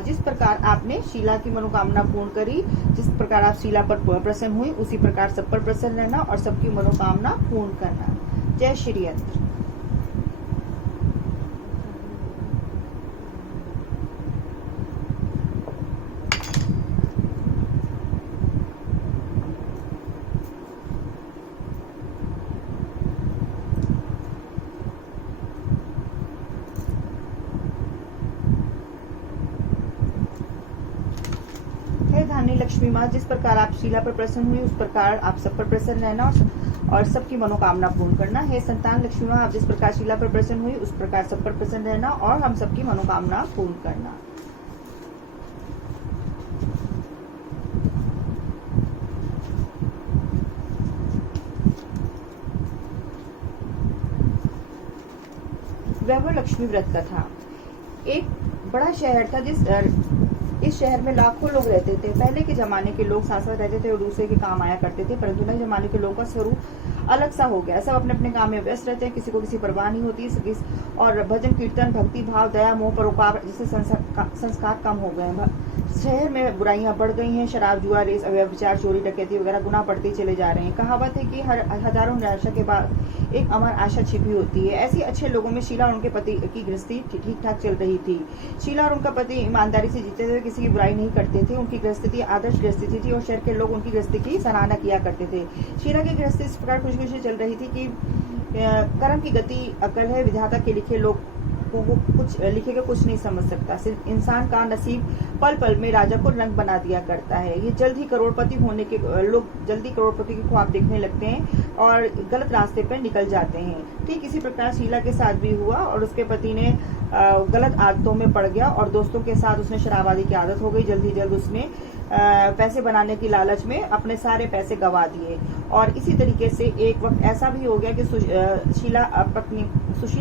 जिस प्रकार आपने शीला की मनोकामना पूर्ण करी, जिस प्रकार आप शीला पर प्रसन्न हुई, उसी प्रकार सब पर प्रसन्न रहना और सबकी मनोकामना पूर्ण करना। जय श्री यंत्र। धानी लक्ष्मी माँ, जिस प्रकार आप शीला पर प्रसन्न हुई, उस प्रकार आप सब पर प्रसन्न रहना और सबकी मनोकामना पूर्ण करना। हे संतान लक्ष्मी माँ, आप जिस प्रकार शीला पर प्रसन्न हुई, उस प्रकार सब पर प्रसन्न रहना और हम सबकी मनोकामना पूर्ण करना। वैभव लक्ष्मी व्रत कथा। एक बड़ा शहर था, इस शहर में लाखों लोग रहते थे। पहले के जमाने के लोग साथ साथ रहते थे और दूसरे के काम आया करते थे, परंतु नए जमाने के लोगों का स्वरूप अलग सा हो गया। सब अपने अपने काम में व्यस्त रहते हैं, किसी को किसी परवाह नहीं होती। और भजन कीर्तन, भक्ति भाव, दया, मोह, परोपकार जैसे संस्कार कम हो गए हैं। शहर में बुराइयां बढ़ गई हैं। शराब, जुआ, रेस, व्यभिचार, चोरी, डकैती वगैरह गुनाह बढ़ते चले जा रहे हैं। कहावत है कि हजारों निराशा के बाद एक अमर आशा छिपी होती है। ऐसे अच्छे लोगों में शीला और उनके पति की गृहस्थी ठीक ठाक चल रही थी। शीला और उनका पति ईमानदारी से जीते थे, किसी की बुराई नहीं करते थे। उनकी गृहस्थी आदर्श गृहस्थी थी और शहर के लोग उनकी गृहस्थी की सराहना किया करते थे। शीला की गृहस्थी इस प्रकार खुशी खुशी चल रही थी कि कर्म की गति अकल है, विधाता के लिखे लोग को कुछ लिखे के कुछ नहीं समझ सकता। सिर्फ इंसान का नसीब पल पल में राजा को रंग बना दिया करता है। ये जल्द ही करोड़पति होने के लोग जल्दी करोड़पति के ख्वाब देखने लगते हैं और गलत रास्ते पर निकल जाते हैं। ठीक इसी प्रकार शीला के साथ भी हुआ और उसके पति ने गलत आदतों में पड़ गया और दोस्तों के साथ उसने शराब आदि की आदत हो गई। जल्द ही जल्द उसने पैसे बनाने की लालच में अपने सारे पैसे गंवा दिए। और इसी तरीके से एक वक्त ऐसा भी हो गया कि सुशील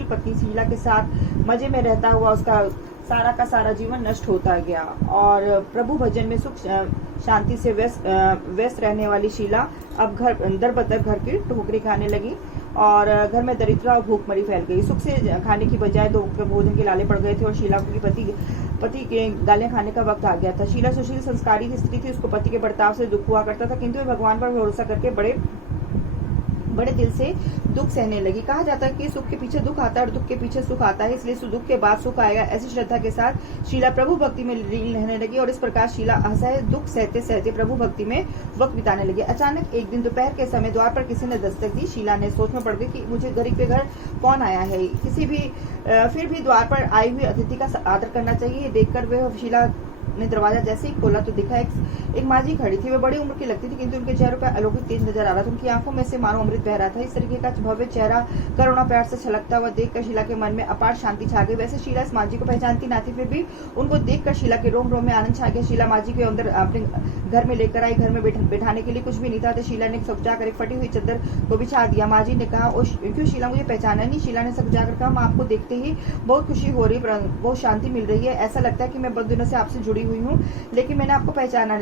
पत्नी शीला के साथ मजे में रहता हुआ उसका सारा का सारा जीवन नष्ट होता गया और प्रभु भजन में सुख शांति से व्यस्त रहने वाली शीला अब दर बदर घर की ठोकरें खाने लगी और घर में दरिद्रता और भूखमरी फैल गई। सुख से खाने की बजाय दो भोजन के लाले पड़ गए थे और शीला की पति के गालियां खाने का वक्त आ गया था। शीला सुशील संस्कारी की स्त्री थी, उसको पति के बर्ताव से दुख हुआ करता था, किंतु भगवान पर भरोसा करके बड़े दिल से दुख सहने लगी। कहा जाता है कि सुख के पीछे दुख आता है और दुख के पीछे सुख आता है, इसलिए दुख के बाद सुख आएगा। ऐसी श्रद्धा के साथ शीला प्रभु भक्ति में लीन रहने लगी और इस प्रकार शीला असह्य दुख सहते सहते प्रभु भक्ति में वक्त बिताने लगी। अचानक एक दिन दोपहर के समय द्वार पर किसी ने दस्तक दी। शीला ने सोच में पड़ गई कि मुझे गरीब के घर कौन आया है, फिर भी द्वार पर आई हुई अतिथि का आदर करना चाहिए। देखकर वे शीला ने दरवाजा जैसे ही खोला तो दिखा एक माजी खड़ी थी। वे बड़ी उम्र की लगती थी, किंतु उनके चेहरे पर अलौकिक तेज नजर आ रहा था। उनकी आंखों में से मानो अमृत बह रहा था। इस तरीके का भव्य चेहरा करुणा प्यार से छलकता हुआ देखकर शीला के मन में अपार शांति छा गई। वैसे शीला इस माजी को पहचानती ना थी, फिर भी उनको देखकर शीला के रोम रोम में आनंद छा गया। शीला माजी के अंदर अपने घर में लेकर आई। घर में बैठाने के लिए कुछ भी नहीं था तो शीला ने सकुचाकर एक फटी हुई चादर को बिछा दिया। माजी ने कहा, क्यों शीला, मुझे पहचाना नहीं? शीला ने सकुचाकर कहा, मैं आपको देखते ही बहुत खुशी हो रही, बहुत शांति मिल रही है। ऐसा लगता है कि मैं बहुत दिनों से आपसे जुड़ी हुई हूँ, लेकिन मैंने आपको पहचाना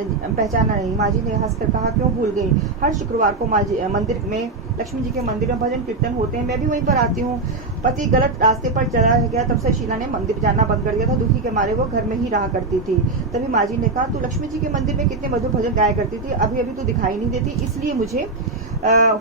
नहीं। माजी ने हंसकर कहा, क्यों भूल गई? हर शुक्रवार को मंदिर में, लक्ष्मी जी के मंदिर में भजन कीर्तन होते हैं, मैं भी वहीं पर आती हूँ। पति गलत रास्ते पर चला गया, तब से शीला ने मंदिर जाना बंद कर दिया था। दुखी के मारे वो घर में ही रहा करती थी। तभी माजी ने कहा, तू लक्ष्मी जी के मंदिर में कितने मधुर भजन गाया करती थी, अभी अभी तो दिखाई नहीं देती, इसलिए मुझे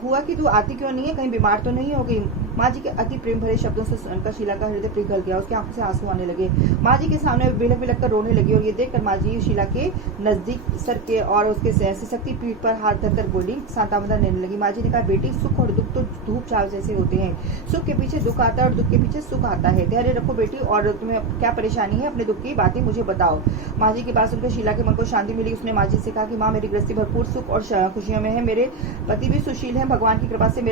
हुआ कि तू आती क्यों नहीं है, कहीं बीमार तो नहीं हो गई? माँ जी के अति प्रेम भरे शब्दों से सुनकर शीला का हृदय पिघल गया, उसकी आंखों से आंसू आने लगे। माँ जी के सामने बिलख बिलख कर रोने लगी और ये देखकर माँ जी शीला के नजदीक सर के और उसके शक्ति पीठ पर हाथ धरकर बोली, सांत्वना देने लगी। माँ जी ने कहा, बेटी, सुख और दुख तो धूप छाव जैसे होते हैं, सुख के पीछे दुख आता है और दुख के पीछे सुख आता है। धैर्य रखो बेटी, और तुम्हें क्या परेशानी है, अपने दुख की बातें मुझे बताओ। माँ जी की बात सुनकर शीला के मन को शांति मिली। उसने माँ जी से कहा कि माँ, मेरी गृहस्थी भरपूर सुख और खुशियों में है, मेरे पति भी सुशील है, भगवान की कृपा से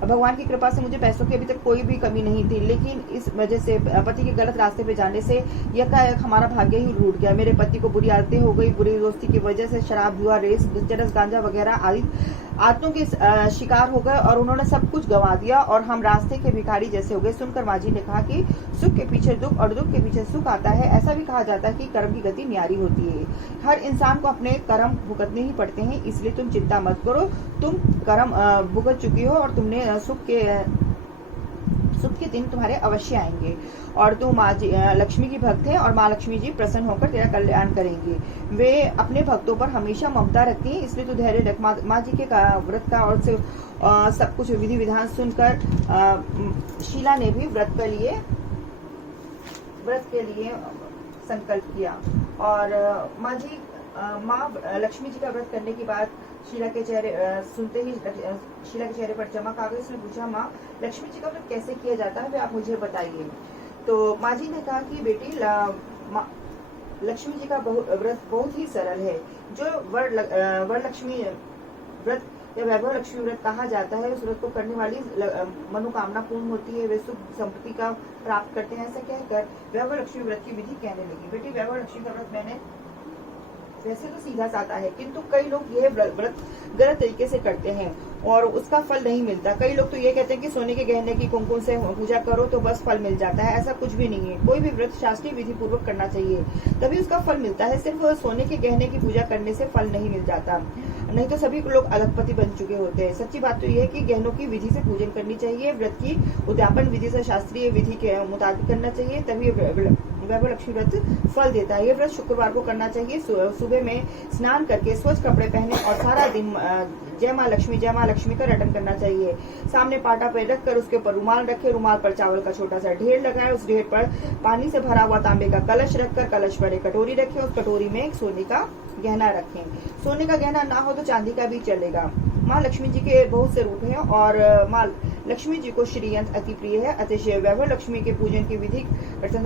भगवान की कृपा से मुझे पैसों की अभी तक कोई भी कमी नहीं थी, लेकिन इस वजह से पति के गलत रास्ते पे जाने से यकायक हमारा भाग्य ही रूठ गया। मेरे पति को बुरी आदतें हो गई, बुरी दोस्ती की वजह से शराब, जुआ, रेस, चरस, गांजा वगैरह आदि आदतों के शिकार हो गए और उन्होंने सब कुछ गंवा दिया और हम रास्ते के भिखारी जैसे हो गए। सुनकर माँ जी ने कहा कि सुख के पीछे दुख और दुख के पीछे सुख आता है। ऐसा भी कहा जाता है कि कर्म की गति न्यारी होती है, हर इंसान को अपने कर्म भुगतने ही पड़ते हैं, इसलिए तुम चिंता मत करो। तुम कर्म भुगत चुकी हो और तुमने सुख के दिन तुम्हारे अवश्य आएंगे और तू माँ लक्ष्मी की भक्त है और माँ लक्ष्मी जी प्रसन्न होकर तेरा कल्याण करेंगी। वे अपने भक्तों पर हमेशा ममता रखती हैं, इसलिए तू धैर्य रख। माँ जी के व्रत का और सब कुछ विधि विधान सुनकर शीला ने भी व्रत के लिए संकल्प किया। और माँ लक्ष्मी जी का व्रत करने के बाद शीला के चेहरे सुनते ही शीला के चेहरे पर चमक आ गई। उसने पूछा, माँ लक्ष्मी जी का व्रत कैसे किया जाता है, वे आप मुझे बताइए। तो माँ जी ने कहा कि बेटी लक्ष्मी जी का व्रत बहुत ही सरल है। जो वरलक्ष्मी व्रत या वैभव लक्ष्मी व्रत कहा जाता है, उस व्रत को करने वाली मनोकामना पूर्ण होती है, वे सुख संपत्ति का प्राप्त करते हैं। ऐसा कहकर वैभव लक्ष्मी व्रत की विधि कहने लगी। बेटी वैभव लक्ष्मी का व्रत मैंने वैसे तो सीधा साधा है, किंतु कई लोग यह व्रत गलत तरीके से करते हैं और उसका फल नहीं मिलता। कई लोग तो ये कहते हैं कि सोने के गहने की कुमकुम से पूजा करो तो बस फल मिल जाता है। ऐसा कुछ भी नहीं है। कोई भी व्रत शास्त्रीय विधि पूर्वक करना चाहिए, तभी उसका फल मिलता है। सिर्फ सोने के गहने की पूजा करने से फल नहीं मिल जाता, नहीं तो सभी लोग अलगपति बन चुके होते हैं। सच्ची बात तो यह है कि गहनों की विधि से पूजन करनी चाहिए। व्रत की उद्यापन विधि से शास्त्रीय विधि के मुताबिक करना चाहिए, तभी वैभव लक्ष्मी व्रत फल देता है। ये व्रत शुक्रवार को करना चाहिए। सुबह में स्नान करके स्वच्छ कपड़े पहने और सारा दिन जय माँ लक्ष्मी का रटन करना चाहिए। सामने पाटा पे रख कर उसके ऊपर रुमाल रखे, रुमाल पर चावल का छोटा सा ढेर लगाए, उस ढेर पर पानी से भरा हुआ तांबे का कलश रखकर कलश पर एक कटोरी रखें, उस कटोरी में एक सोने का गहना रखें। सोने का गहना ना हो तो चांदी का भी चलेगा। माँ लक्ष्मी जी के बहुत से रूप हैं और माँ लक्ष्मी जी को श्री यंत्र अति प्रिय है। अतिशय वैभव लक्ष्मी के पूजन की विधि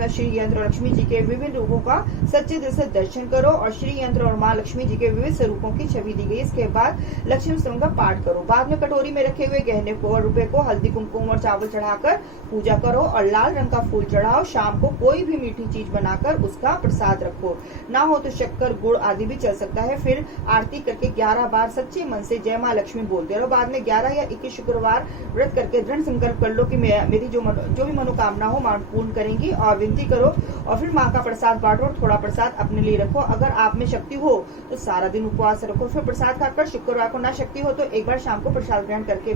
श्री यंत्र और लक्ष्मी जी के विभिन्न रूपों का सच्चे दिल से दर्शन करो और श्री यंत्र और माँ लक्ष्मी जी के विविध स्वरूपों की छवि दी गई। इसके बाद लक्ष्मी स्तोत्र का पाठ करो। बाद में कटोरी में रखे हुए गहने को और रुपए को हल्दी कुमकुम और चावल चढ़ाकर पूजा करो और लाल रंग का फूल चढ़ाओ। शाम को कोई भी मीठी चीज बनाकर उसका प्रसाद रखो, ना हो तो शक्कर गुड़ आदि भी चल सकता है। फिर आरती करके 11 बार सच्चे मन से जय माँ लक्ष्मी बोलते रहो। बाद में 11 या 21 शुक्रवार व्रत करके दृढ़ संकल्प कर लो कि मेरी जो भी मनोकामना हो मां पूर्ण करेंगी और विनती करो। और फिर माँ का प्रसाद बांटो और थोड़ा प्रसाद अपने लिए रखो। अगर आप में शक्ति हो तो सारा दिन उपवास रखो। फिर प्रसाद खाकर शुक्रवार को ना शक्ति हो तो एक बार शाम को प्रसाद ग्रहण करके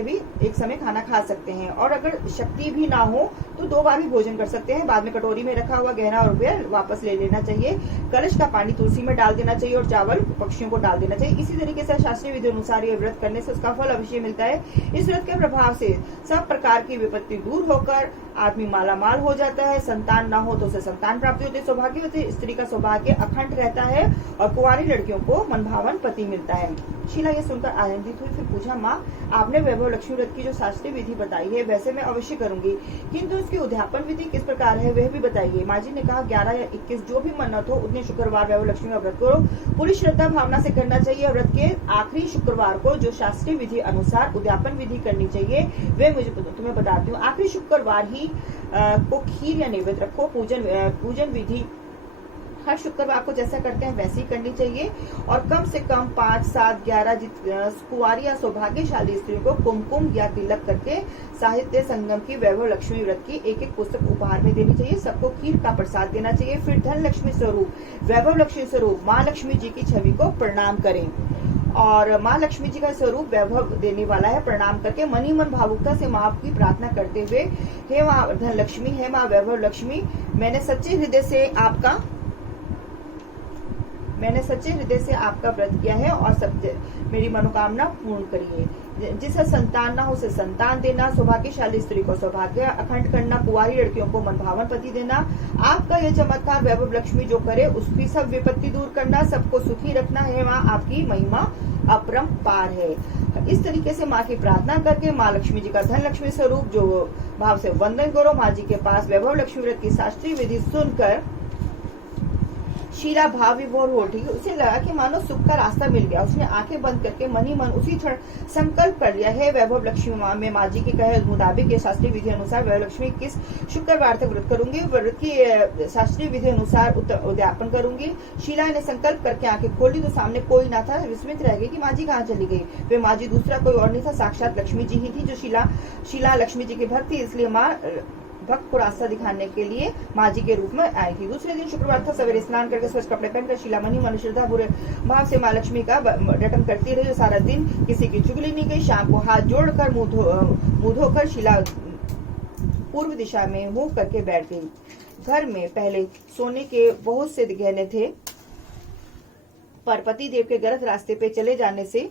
भी एक समय खाना खा सकते हैं। और अगर शक्ति भी ना हो तो 2 बार भी भोजन कर सकते हैं। बाद में कटोरी में रखा हुआ गहना और रुपया वापस ले लेना चाहिए। कलश का पानी तुलसी में डाल देना चाहिए और चावल पक्षियों को डाल देना चाहिए। इसी तरीके से शास्त्रीय विधि अनुसार ये व्रत करने से उसका फल अवश्य मिलता है। इस व्रत के प्रभाव से सब प्रकार की विपत्ति दूर होकर आदमी मालामाल हो जाता है। संतान ना हो तो उसे संतान प्राप्ति होती है। सौभाग्यवती स्त्री का सौभाग्य अखंड रहता है और कुंवारी लड़कियों को मनभावन पति मिलता है। शीला ये सुनकर आनंदित हुई। फिर पूछा, माँ आपने वैभव लक्ष्मी व्रत की जो शास्त्रीय विधि बताई है वैसे मैं अवश्य करूंगी, किंतु उसकी उद्यापन विधि किस प्रकार है वह भी बताइए। माँ जी ने कहा, 11 या 21 जो भी मन्नत हो उतने शुक्रवार वैभव लक्ष्मी का व्रत करो। पूरी श्रद्धा भावना से करना चाहिए। व्रत के आखिरी शुक्रवार को जो शास्त्रीय विधि अनुसार उद्यापन विधि करनी चाहिए वे मुझे तुम्हें बताती हूँ। आखिरी शुक्रवार ही को खीर या नैवेद्य रखो। पूजन विधि हर शुक्रवार को जैसा करते हैं वैसे ही करनी चाहिए और कम से कम 5, 7, 11 कुंवारी या सौभाग्यशाली स्त्रियों को कुमकुम या तिलक करके साहित्य संगम की वैभव लक्ष्मी व्रत की एक पुस्तक उपहार में देनी चाहिए। सबको खीर का प्रसाद देना चाहिए। फिर धन लक्ष्मी स्वरूप वैभव लक्ष्मी स्वरूप माँ लक्ष्मी जी की छवि को प्रणाम करें और माँ लक्ष्मी जी का स्वरूप वैभव देने वाला है। प्रणाम करके मनी मन भावुकता से माँ की प्रार्थना करते हुए, हे माँ धन लक्ष्मी, हे माँ वैभव लक्ष्मी, मैंने सच्चे हृदय से आपका व्रत किया है और सब मेरी मनोकामना पूर्ण करिए। जिसे संतान ना हो उसे संतान देना, सौभाग्यशाली स्त्री को सौभाग्य अखंड करना, कुंवारी लड़कियों को मनभावन पति देना। आपका यह चमत्कार वैभव लक्ष्मी जो करे उसकी सब विपत्ति दूर करना, सबको सुखी रखना है। माँ आपकी महिमा अपरंपार है। इस तरीके से माँ की प्रार्थना करके माँ लक्ष्मी जी का धन लक्ष्मी स्वरूप जो भाव से वंदन करो। माँ जी के पास वैभव लक्ष्मी व्रत की शास्त्रीय विधि सुनकर शीला भाव विभोर हो उठी। उसे लगा कि मानो सुख का रास्ता मिल गया। उसने आंखें बंद करके मन ही मन उसी क्षण संकल्प कर लिया, है वैभव लक्ष्मी माँ, मैं माँ जी के कहे मुताबिक ये शास्त्रीय विधि अनुसार वैभव लक्ष्मी किस शुक्रवार तक व्रत करूंगी। व्रत की शास्त्रीय विधि अनुसार उद्यापन करूंगी। शीला ने संकल्प करके आंखें खोली तो सामने कोई ना था। विस्मित रह गई कि माँ जी कहाँ चली गई। वे माँ जी दूसरा कोई और नहीं था, साक्षात लक्ष्मी जी ही थी। जो शीला लक्ष्मी जी की भक्त थी, इसलिए माँ भक्त को रास्ता दिखाने के लिए माँ जी के रूप में आई थी। दूसरे दिन शुक्रवार था। सवेरे स्नान करके स्वच्छ कपड़े पहनकर शीला मनी मन श्रद्धा पूरे भाव से माँ लक्ष्मी का रटन करती रही। सारा दिन किसी की चुगली नहीं गई। शाम को हाथ जोड़कर मुंह धोकर शीला पूर्व दिशा में मुंह करके बैठ गई। घर में पहले सोने के बहुत से गहने थे, पर पति देव के गलत रास्ते पे चले जाने से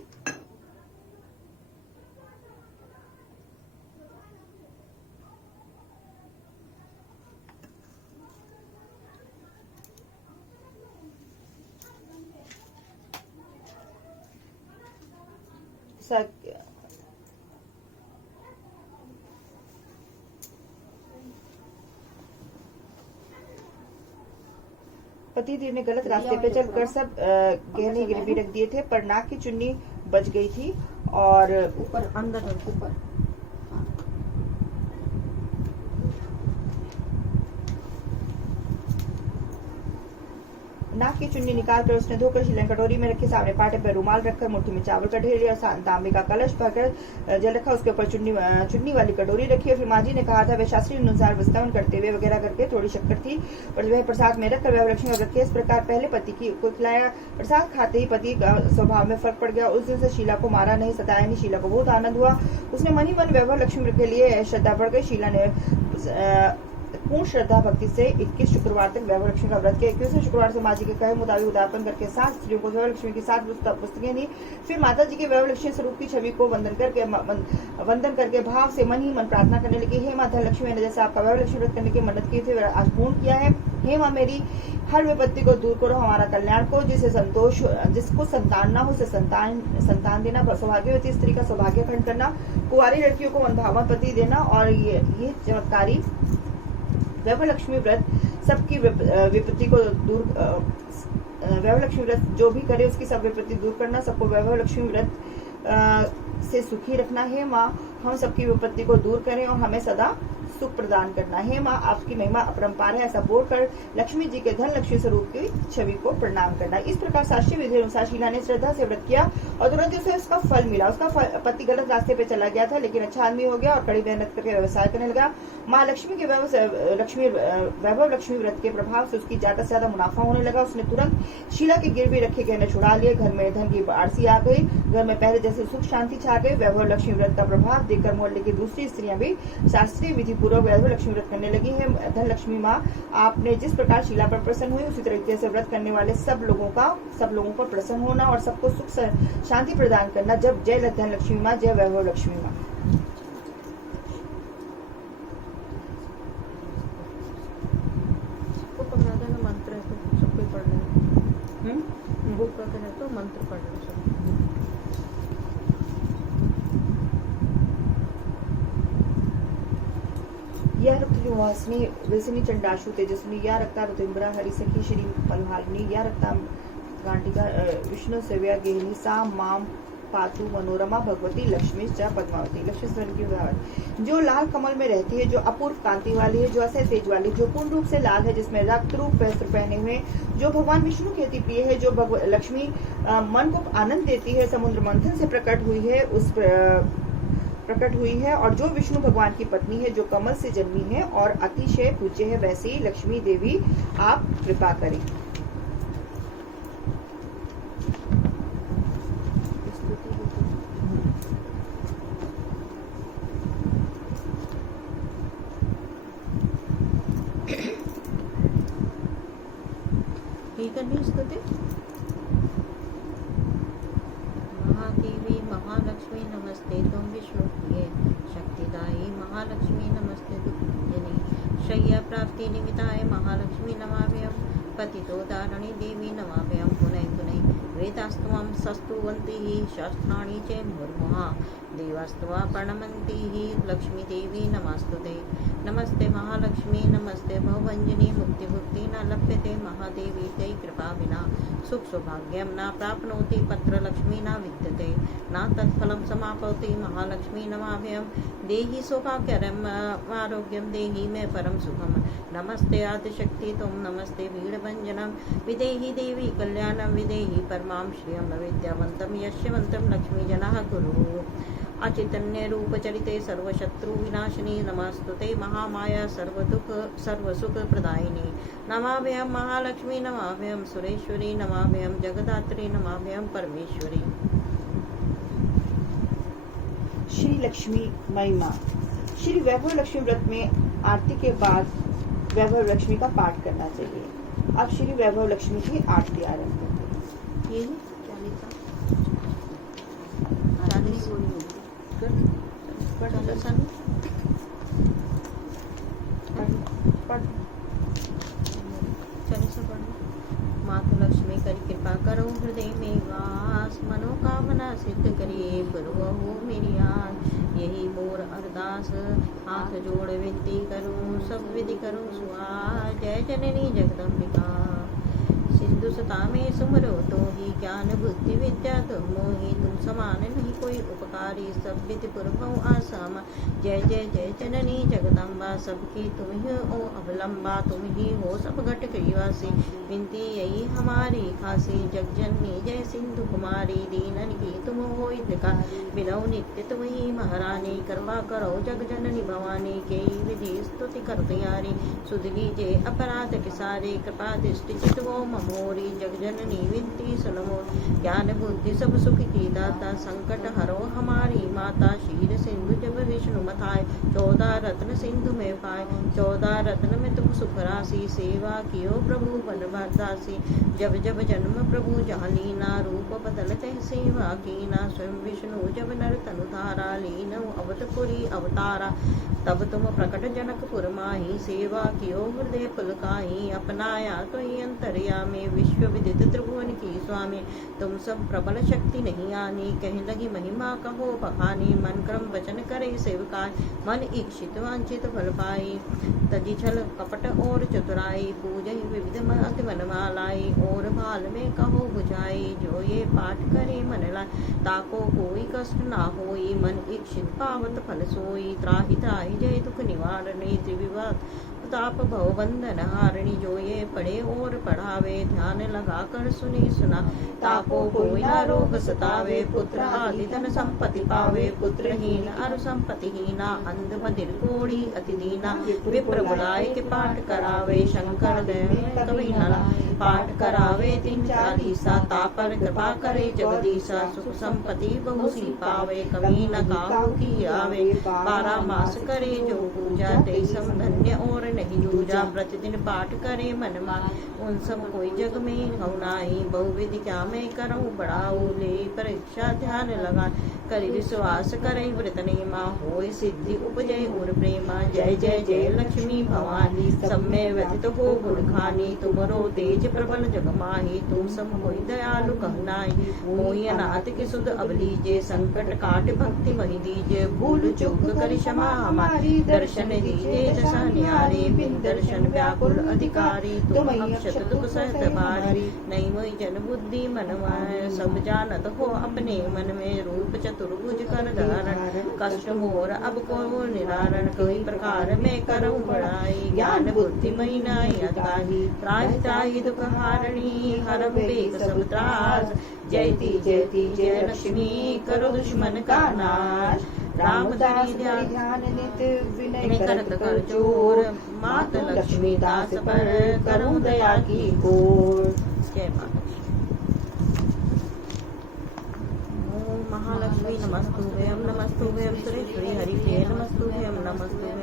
पति देव ने गलत रास्ते पे चलकर सब गहने गिरवी रख दिए थे, पर नाक की चुन्नी बच गई थी और ऊपर अंदर ऊपर नाक की चुन्नी निकालकर उसने धोकर शीला कटोरी में रखी। सामने पाटे पर रुमाल रखकर मुट्ठी में चावल का ढेर और तांबे का कलश भरकर जल रखा। उसके ऊपर चुन्नी वाली कटोरी रखी। और फिर माँ जी ने कहा था वह शास्त्री अनुसार वस्तवन करते हुए वगैरह करके थोड़ी शक्कर थी और वह प्रसाद में रखकर वह लक्ष्मी व्रत के इस प्रकार पहले पति को खिलाया। प्रसाद खाते ही पति का स्वभाव में फर्क पड़ गया। उस दिन से शीला को मारा नहीं, सताया नहीं। शीला को बहुत आनंद हुआ। उसने मन ही मन वैभव लक्ष्मी के लिए श्रद्धा बढ़ गई। शीला ने पूर्ण श्रद्धा भक्ति से 21 शुक्रवार तक वैभव लक्ष्मी का व्रत किया। 21वें शुक्रवार से माँ जी के कहे मुताबिक उदापन करके 7 स्त्रियों को वैभव लक्ष्मी की 7 पुस्तकें दी। फिर माता जी के वैभव लक्ष्मी स्वरूप की छवि को वंदन करके भाव से मन ही मन प्रार्थना करने लगी। हे माता लक्ष्मी, मैंने जैसे आपका वैभव लक्ष्मी व्रत करने की मन्नत की थी आज पूर्ण किया है। हे माँ, मेरी हर विपत्ति को दूर करो, हमारा कल्याण को, जिसको संतान ना हो उसे संतान देना, सौभाग्यवती स्त्री का सौभाग्य खंड करना, कुंवारी लड़कियों को मनभावन पति देना और ये चमत्कारी वैभव लक्ष्मी व्रत सबकी विपत्ति को दूर वैभव लक्ष्मी व्रत जो भी करे उसकी सब विपत्ति दूर करना, सबको वैभव लक्ष्मी व्रत से सुखी रखना। है माँ, हम सबकी विपत्ति को दूर करें और हमें सदा सुख प्रदान करना। है माँ, आपकी महिमा अपरंपार है, ऐसा बोलकर लक्ष्मी जी के धन लक्ष्मी स्वरूप की छवि को प्रणाम करना। इस प्रकार शास्त्रीय विधि अनुसार शीला ने श्रद्धा से व्रत किया और तुरंत उसे उसका फल मिला। उसका पति गलत रास्ते पे चला गया था, लेकिन अच्छा आदमी हो गया और कड़ी मेहनत करके व्यवसाय करने लगा। माँ लक्ष्मी के वैभव लक्ष्मी व्रत के प्रभाव से उसकी ज्यादा से ज्यादा मुनाफा होने लगा। उसने तुरंत शीला के गिरवी रखे गहने छुड़ा लिए। घर में धन की आरसी आ गई। घर में पहले जैसे सुख शांति छा गई। वैभव लक्ष्मी व्रत का प्रभाव देखकर मोहल्ले की दूसरी स्त्रियां भी शास्त्रीय विधि पूर्वक वैभव लक्ष्मी व्रत करने लगी है। धन लक्ष्मी माँ, आपने जिस प्रकार शीला पर प्रसन्न हुई उसी तरीके से व्रत करने वाले सब लोगों पर प्रसन्न होना और सबको सुख शांति प्रदान करना। जब जय धन लक्ष्मी माँ, जय वैभव लक्ष्मी माँ। मंत्र है तो सबको पढ़ लेना। बुक करते हैं तो मंत्र पढ़ लो सब। या रक्तवासिनी विसिनी चंडाशु तेजस्विनी, या रक्ता ऋतुम्बरा हरि सखी श्री मलहारिणी, या रक्ता गांडिका विष्णु सेव्या गेहिनी, सा माम पातु मनोरमा भगवती लक्ष्मी च पद्मावती। लक्ष्मी स्वर्ण की उदाहरण जो लाल कमल में रहती है, जो अपूर्व कांति वाली है, जो असह तेज वाली, जो पूर्ण रूप से लाल है, जिसमें रक्त रूप वस्त्र पहने हुए, जो भगवान विष्णु की अति प्रिय है, जो लक्ष्मी मन को आनंद देती है, समुद्र मंथन से प्रकट हुई है और जो विष्णु भगवान की पत्नी है, जो कमल से जन्मी है और अतिशय पूज्य है, वैसे ही लक्ष्मी देवी आप कृपा करें। महादेवी महालक्ष्मी नमस्ते तुम विष्णु प्रिय शक्तिदायी महालक्ष्मी नमस्ते दुर्जनी शय्या प्राप्ति निमित्ताय महालक्ष्मी नमाम्यहम् पतितोदारणी देवी नमाम्यहम् पुनः पुनः वेदास्त्वं सस्तुवन्ति शास्त्राणि च मुहुर्मुहुः देवास्त्वा प्रणमन्ति लक्ष्मी देवी नमस्तुते। नमस्ते महालक्ष्मी नमस्ते भवभञ्जनी मुक्ति न लभ्यते महादेवी ते कृपा विना सुख सौभाग्यं न प्राप्नोति पत्रलक्ष्मी न विद्यते न तत्फलं समापयति महालक्ष्मी नमाम्यहं देहि सौभाग्यरम् आरोग्यं देहि मे परम सुखम। नमस्ते आदिशक्ति तुम नमस्ते वीरभञ्जनं विदेहि देवी कल्याणं विदेहि परमां श्रियं विद्यावन्तं यशवन्तं लक्ष्मीजनः कुरु। अचैतन्य रूप चरिते सर्वशत्रु विनाशिनी नमस्तुते महामाया सर्वसुख प्रदायिनी नमाभ्यं महालक्ष्मी नमाभ्यं सुरेश्वरी नमाभ्यं जगदात्री नमाभ्यं परमेश्वरी। श्री लक्ष्मी महिमा। श्री वैभव लक्ष्मी व्रत में आरती के बाद वैभव लक्ष्मी का पाठ करना चाहिए। अब श्री वैभव लक्ष्मी की आरती आरंभ करते हैं। ये माता लक्ष्मी करी कृपा करो हृदय में वास मनोकामना सिद्ध करिए हो मेरी आस यही मोर अरदास हाथ जोड़ विनती करूं सब विधि करूं सुहास जय जननी जगदम्बिका सिंधु सुता में सुमरो तो ही ज्ञान बुद्धि विद्या तुम मोहि तुम समान नहीं कोई उपकारी सब विधि पूर्व आसाम जय जय जय जननी जगदम्बा सबकी तुम ही ओ अवलंबा तुम ही हो सब घट कईवासी विनती यही हमारी खासी जगजननी जय सिंधु कुमारी दीनन की तुम हो का बिनौ नित्य तुम ही महारानी कृपा करो जग जननी भवानी के विधि स्तुति कर तैयारी सुध लीजे अपराध के सारे कृपा दृष्टि चित वो मोरी जगजननी विनती सुनमो ज्ञान बुद्धि सब सुख की दाता संकट हरो हमारी माता शीर सिंधु जब विष्णु मथाए 14 रत्न सिंधु में पाए 14 रत्न में तुम सुख राशि सेवा कियो प्रभु बनवासी जब जब जन्म प्रभु जहाँ लीना रूप बदलते सेवा कीना स्वयं विष्णु जब नर तनु धारा लीन अवतपुरी अवतारा तब तुम प्रकट जनकपुर माही सेवा कियो हृदय पुलकाही अपनाया तो अंतरिया में विश्व विदित त्रिभुवन की स्वामी तुम सब प्रबल शक्ति नहीं आनी कह लगी महिमा कहो बखानी मन क्रम वचन करे सेवकाय मन इच्छित वांछित फल पाई तजी छल कपट और चतुराई पूजई विविध मत मनमालाई और भाल में कहो बुझाई जो ये पाठ करे मन लाए ताको कोई कष्ट ना होई मन इच्छित पावत फल सोई त्राहि त्राहि जय दुख निवारणी त्रिविवाद ताप भव बंधन हारणी जो ये पढ़े और पढ़ावे ध्यान लगा कर सुनी सुना ताको कोई ना रोग सतावे पुत्र आदि धन संपत्ति पावे पुत्रहीन अरु संपत्तिहीना अंध बधिर कोड़ी अति दीना विप्र बुलाए के पाठ करावे शंकर देव कभी नला पाठ करावे 340 तापर कृपा करे जगदीशा सुख संपत्ति बहुसी पावे कभी न काहू की आवे 12 मास करे जो पूजा ते सम धन्य और नहीं दूजा प्रतिदिन पाठ करे मन मान उन सब कोई जग में हौनाई बहुविधि क्या मैं करऊं बढ़ाऊ ले परीक्षा ध्यान लगा करी विश्वास करे व्रत नेमा होय सिद्धि उपजय और प्रेमा जय जय जय लक्ष्मी भवानी सब में व्यतीत हो गुण खानी तुमरो तेज प्रबल जग माही तुम सब कोई दयालु कहनाई मोहि अनाथ के सुध अब लीजे संकट काट भक्ति मही दीजे भूल चूक करि क्षमा हमारी दर्शन दीजे जसा न्यारी बिन दर्शन व्याकुल अधिकारी तुम अक्षत दुख सहत भारी नहीं मोहि जन बुद्धि मनवाय सब जानत हो अपने मन में रूप चतुर्भुज कर धारण कष्ट मोर अब को निरारण कोई प्रकार में करऊं बढ़ाई ज्ञान बुद्धि मही नाई अताही त्राहि त्राहि दुख हारणी हरम बेग सब त्रास जयति जयति जय लक्ष्मी करो दुश्मन का नाश राम धरी ध्यान नित विनय करत कर जोर मात लक्ष्मी दास पर करूं दया की गोर। जय माता महालक्ष्मी नमस्तुभ्यं नमस्तुभ्यं सुरेश्वरी हरिप्रिये नमस्तुभ्यं नमस्तुभ्यं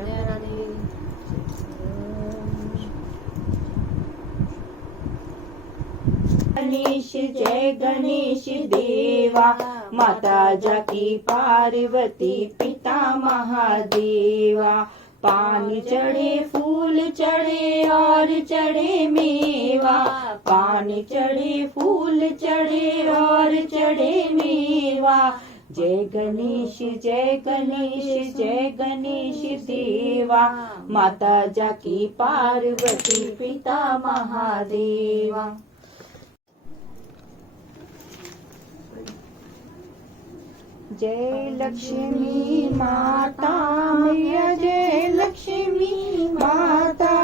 गणेश जय गणेश देवा माता जाकी पार्वती पिता महादेवा पान चढ़े फूल चढ़े और चढ़े मेवा पान चढ़े फूल चढ़े और चढ़े मेवा जय गणेश जय गणेश जय गणेश देवा माता जाकी पार्वती पिता महादेवा। जय लक्ष्मी माता मैया जय लक्ष्मी माता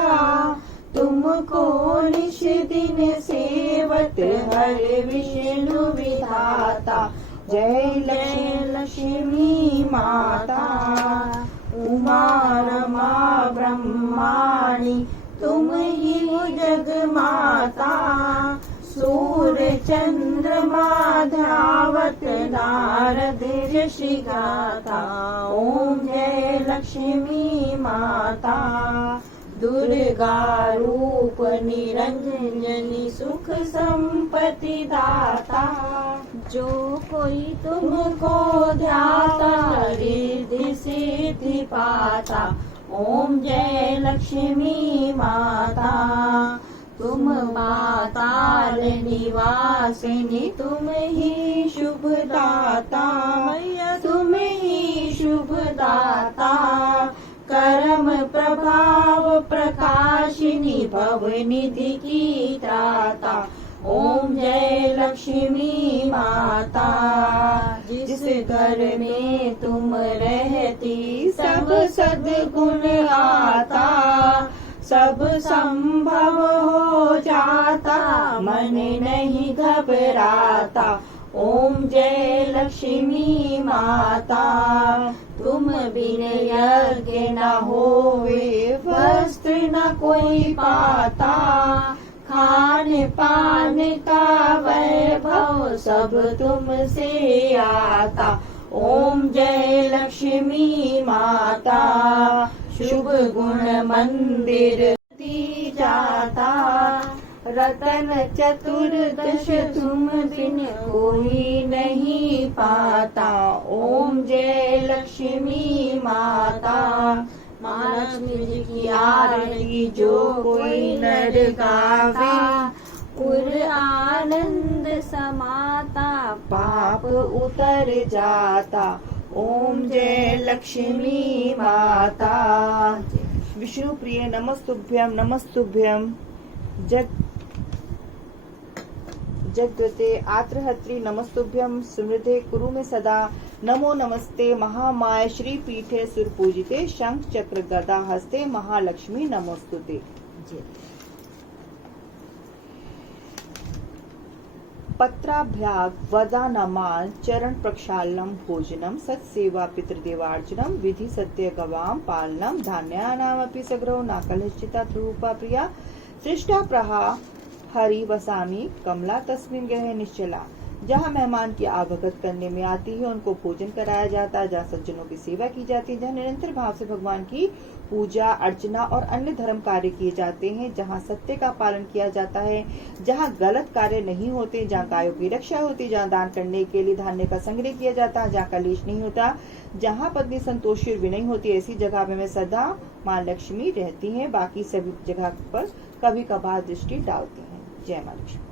तुमको निश दिन सेवत हर विष्णु विधाता जय लक्ष्मी माता। उमा रमा ब्रह्माणी तुम ही जग माता। सूर्य चंद्रमा ध्यावत नारद ऋषि गाथा। ओम जय लक्ष्मी माता। दुर्गा रूप निरंजनी सुख संपत्ति दाता। जो कोई तुमको ध्याता रिद्धि सिद्धि पाता। ओम जय लक्ष्मी माता। तुम पाताल निवासिनी तुम ही शुभ दाता। मैया तुम ही शुभ दाता। कर्म प्रभाव प्रकाशिनी भव निधि की त्राता। ओम जय लक्ष्मी माता। जिस घर में तुम रहती सब सद्गुण आता। सब संभव हो जाता मन नहीं घबराता। ओम जय लक्ष्मी माता। तुम बिन यज्ञ न होवे वस्त्र न कोई पाता। खान पान का वैभव सब तुमसे आता। ओम जय लक्ष्मी माता। शुभ गुण मंदिर दी जाता। रतन चतुर्दश तुम बिन कोई नहीं पाता। ओम जय लक्ष्मी माता। माँ लक्ष्मी जी की आरती जो कोई नर गावे। उर आनंद समाता। पाप उतर जाता। ओम जय लक्ष्मी माता। विष्णु प्रिय नमस्तुभ्यम नमस्तुभ्यम। जगदते आत्रहत्री नमस्तुभ्यम। समृद्धे कुरु में सदा। नमो नमस्ते महामाय श्री पीठे सुरपूजिते। शंख चक्र गदा हस्ते महालक्ष्मी नमोस्तुते। पत्राभ्याग वदानमाल चरण प्रक्षालनम भोजनम सत्सेवा पितृदेवार्चनम विधि सत्य गवाम पालनम धान्यानामपि सग्रहो नाकलश्चिता रूपा प्रिया सृष्टा प्रहा हरि वसामी कमला तस्मिन गृह निश्चला। जहाँ मेहमान की आवागत करने में आती है उनको भोजन कराया जाता है। जहाँ सज्जनों की सेवा की जाती है। जहाँ निरंतर भाव से भगवान की पूजा अर्चना और अन्य धर्म कार्य किए जाते हैं। जहाँ सत्य का पालन किया जाता है। जहाँ गलत कार्य नहीं होते। जहाँ गायों की रक्षा होती है। जहाँ दान करने के लिए धान्य का संग्रह किया जाता है। जहाँ कलेश नहीं होता। जहाँ पत्नी संतोषी और विनयी होती है। ऐसी जगह में सदा माँ लक्ष्मी रहती है। बाकी सभी जगह पर कभी कभार दृष्टि डालती है। जय माँ लक्ष्मी।